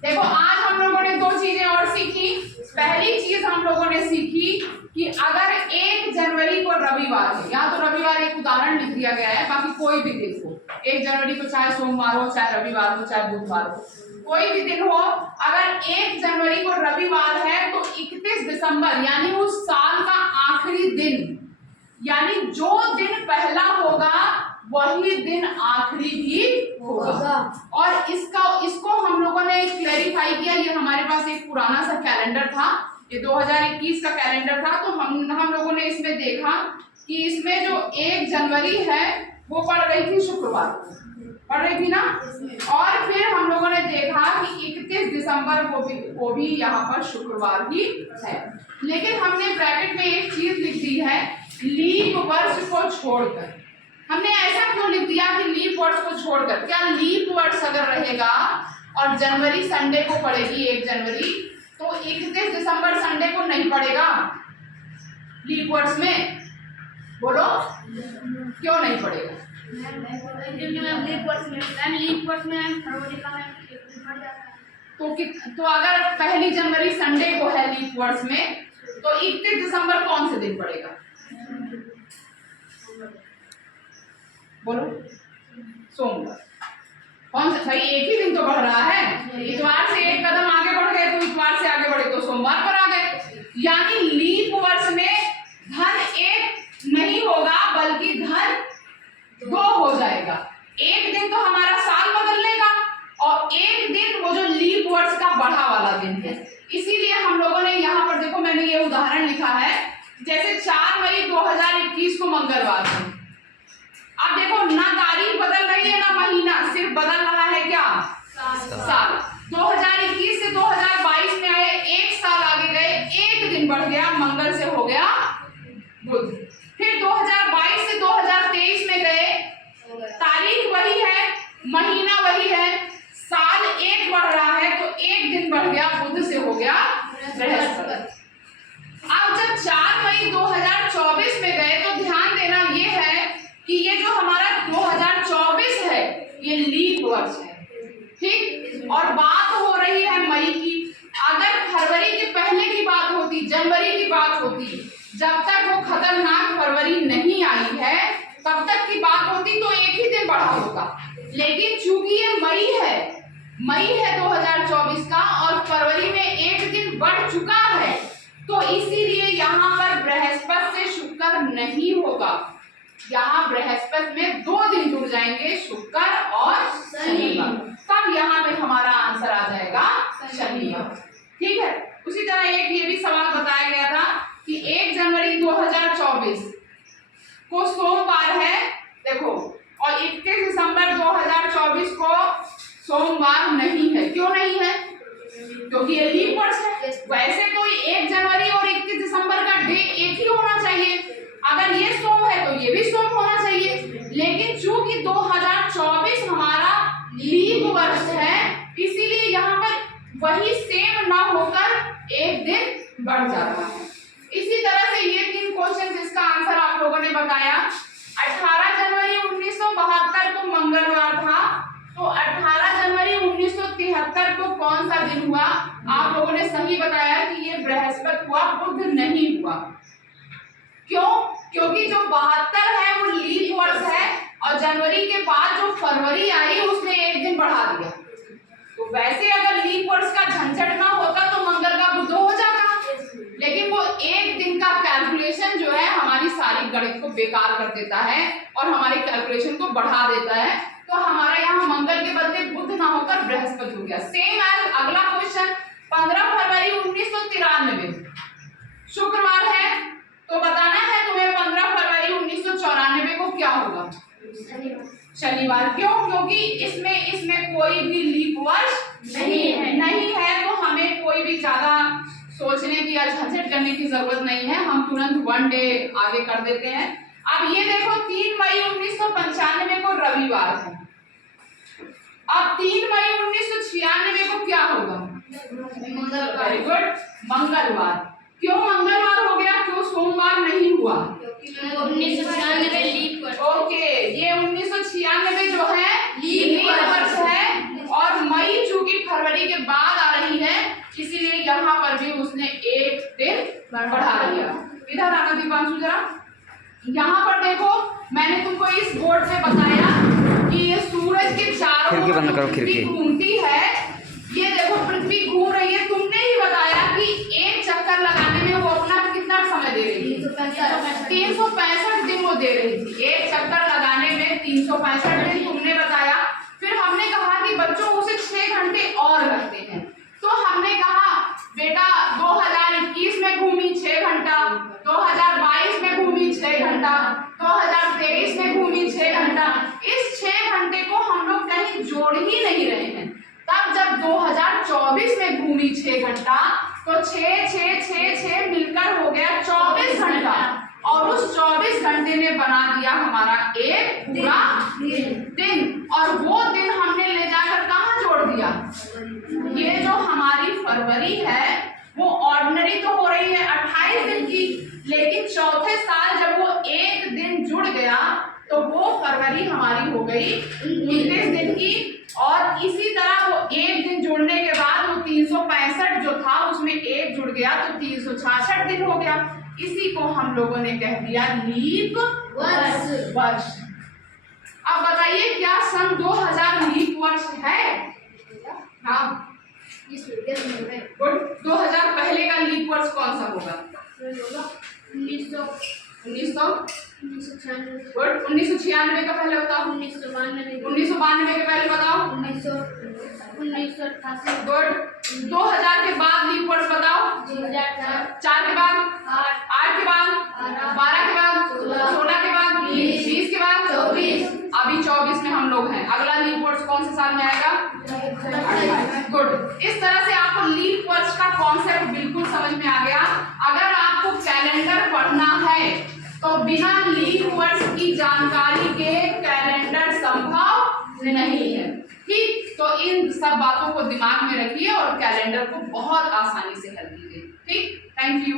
देखो आज हम लोगों ने दो चीजें और सीखी। पहली चीज हम लोगों ने सीखी कि अगर 1 जनवरी को रविवार है, यहाँ तो रविवार एक उदाहरण लिख दिया गया है, बाकी कोई भी दिन हो, 1 जनवरी को चाहे सोमवार हो, चाहे रविवार हो, चाहे बुधवार हो, कोई भी दिन हो, अगर 1 जनवरी को रविवार है तो 31 दिसंबर यानी उस साल का आखिरी दिन, यानी जो दिन पहला होगा वही दिन आखिरी भी होगा। और इसको हम लोगों ने क्लैरिफाई किया। ये हमारे पास एक पुराना सा कैलेंडर था, ये 2021 का कैलेंडर था, तो हम लोगों ने इसमें देखा कि इसमें जो 1 जनवरी है वो पड़ रही थी शुक्रवार, पड़ रही थी ना। और फिर हम लोगों ने देखा कि 31 दिसंबर को भी यहाँ पर शुक्रवार ही है। लेकिन हमने ब्रैकेट में एक चीज लिख दी है, लीप वर्ष को छोड़कर। हमने ऐसा क्यों लिख दिया कि लीप वर्ष को छोड़कर? क्या लीप वर्ष अगर रहेगा और जनवरी संडे को पड़ेगी 1 जनवरी, तो 31 दिसंबर संडे को नहीं पड़ेगा लीप वर्ष में? बोलो क्यों नहीं पड़ेगा? तो अगर 1 जनवरी संडे को है लीप वर्ष में, तो 31 दिसंबर कौन से दिन पड़ेगा? बोलो सोमवार। कौन सा भाई? एक ही दिन तो बढ़ रहा है। इतवार से एक कदम आगे बढ़ गए तो इतवार से आगे बढ़े तो सोमवार पर आ गए। यानी लीप वर्ष में धन 1 नहीं होगा बल्कि धन 2 हो जाएगा। एक दिन तो हमारा साल बदल लेगा और एक दिन वो जो लीप वर्ष का बढ़ा वाला दिन है। इसीलिए हम लोगों ने यहाँ पर देखो, मैंने ये उदाहरण लिखा है, जैसे 4 मई 2021 को मंगलवार है। अब देखो ना तारीख बदल रही है ना महीना, सिर्फ बदल रहा है क्या? साल। 2021 से 2022 में आए, एक साल आगे गए, एक दिन बढ़ गया, मंगल से हो गया बुध। फिर 2022 से 2023 में गए, तारीख वही है, महीना वही है, साल एक बढ़ रहा है तो एक दिन बढ़ गया, बुध से हो गया बृहस्पति। अब जब 4 मई 2024 में गए तो ध्यान देना ये है कि ये जो हमारा 2024 है ये लीप वर्ष है, ठीक। और बात हो रही है मई की। अगर फरवरी के पहले की बात होती, जनवरी की बात होती, जब तक वो खतरनाक फरवरी नहीं आई है तब तक की बात होती तो एक ही दिन बढ़ा होगा। लेकिन चूंकि ये मई है 2024 का और फरवरी में एक दिन बढ़ चुका है, तो इसीलिए यहाँ पर बृहस्पति से शुक्र नहीं होगा। यहाँ बृहस्पति में 2 दिन जुड़ जाएंगे, शुक्र और शनिवार। तब यहाँ पे हमारा आंसर आ जाएगा शनिवार, ठीक है। उसी तरह एक ये भी सवाल बताया गया था कि 1 जनवरी 2024 को सोमवार है, देखो, और 31 दिसंबर 2024 को सोमवार नहीं है। क्यों नहीं है? क्योंकि ये लीप वर्ष है। वैसे तो 1 जनवरी और 31 दिसंबर का डे एक ही होना चाहिए, अगर ये सोम है तो ये भी सोम होना चाहिए। लेकिन चूंकि 2024 हमारा लीप वर्ष है, इसीलिए यहाँ पर वही सेम ना होकर एक दिन बढ़ जाता है। इसी तरह से ये 3 क्वेश्चन जिसका आंसर आप लोगों ने बताया। 18 जनवरी 1972 को मंगलवार था, तो 18 जनवरी 1973 को कौन सा दिन हुआ? आप लोगों ने सही बताया कि ये बृहस्पति हुआ, बुध नहीं हुआ। क्यों? क्योंकि जो 72 है वो लीप वर्ष है और जनवरी के बाद जो फरवरी आई उसने एक दिन बढ़ा दिया। तो वैसे अगर लीप वर्ष का झंझट ना होता तो मंगल का बुध हो जाता, लेकिन वो एक दिन का कैलकुलेशन जो है हमारी सारी गणित को बेकार कर देता है और हमारी कैलकुलेशन को बढ़ा देता है। तो हमारा यहाँ मंगल के बदले बुध ना होकर बृहस्पति हो गया। सेम एज अगला क्वेश्चन, 15 फरवरी 1993 शुक्रवार है, तो बताना है तुम्हें 15 फरवरी 1994 को क्या होगा? शनिवार। क्यों? क्योंकि इसमें कोई भी लीप वर्ष नहीं है, तो हमें कोई भी ज्यादा सोचने की या झंझट करने की जरूरत नहीं है, हम तुरंत 1 डे आगे कर देते हैं। अब ये देखो 3 मई 1995 को रविवार है, अब 3 मई 1996 को क्या होगा? वेरी गुड, मंगलवार। क्यों मंगलवार हो गया? क्यों सोमवार नहीं हुआ? 1996 लीप वर्ष। ओके, ये 1996 जो है लीप वर्ष है और मई चूंकि फरवरी के बाद बढ़ा दिया। इधर आना दीपांशु जरा, यहाँ पर देखो मैंने तुमको इस बोर्ड पे बताया कि ये सूरज के चारों खिड़की बंद करो, ओर पृथ्वी खिड़की। घूमती है। ये देखो पृथ्वी घूम रही है। तुमने ही बताया कि एक चक्कर लगाने में वो अपना कितना समय दे रही थी? 365 दिन वो दे रही थी। एक चक्कर लगाने में 365 दिन तुमने बताया। फिर हमने कहा कि बच्चों उसे 6 घंटे और लगते हैं, तो हमने कहा बेटा 2021 में घूमी 6 घंटा, 2022 में घूमी 6 घंटा, 2023 में घूमी 6 घंटा। इस 6 घंटे को हम लोग कहीं जोड़ ही नहीं रहे हैं। तब जब 2024 में घूमी 6 घंटा तो 6 6 6 6 मिलकर हो गया 24 घंटा, और उस 24 घंटे ने बना दिया हमारा एक पूरा दिन। और वो दिन हमने ले जाकर कहाँ जोड़ दिया? ये जो हमारी फरवरी है वो ऑर्डिनरी तो हो रही है 28 दिन की, लेकिन चौथे साल जब वो एक दिन जुड़ गया तो वो फरवरी हमारी हो गई 29 दिन की। और इसी तरह वो एक दिन जुड़ने के बाद वो 365 जो था उसमें एक जुड़ गया तो 366 दिन हो गया। इसी को हम लोगों ने कह दिया लीप वर्ष। अब बताइए क्या सन 2000 लीप वर्ष है? हाँ गुड। 2000 पहले का लीप वर्ष कौन सा होगा? 1996 गुड। 1996 का पहले बताओ। 1992 के पहले बताओ। 1988 गुड। 2000 के बाद लीप वर्ष बताओ। 4 के बाद, 8 के बाद, 12 के बाद, 16 के बाद, 20 के बाद, 24। अभी 24 में हम लोग हैं। अगला लीप वर्ष कौन से साल में आएगा? गुड। इस तरह से आपको लीप वर्ष का कॉन्सेप्ट बिल्कुल समझ में आ गया। अगर आपको कैलेंडर पढ़ना है तो बिना लीप वर्ष की जानकारी के कैलेंडर संभव नहीं है। ठीक, तो इन सब बातों को दिमाग में रखिए और कैलेंडर को बहुत आसानी से हल कीजिए। ठीक, थैंक यू।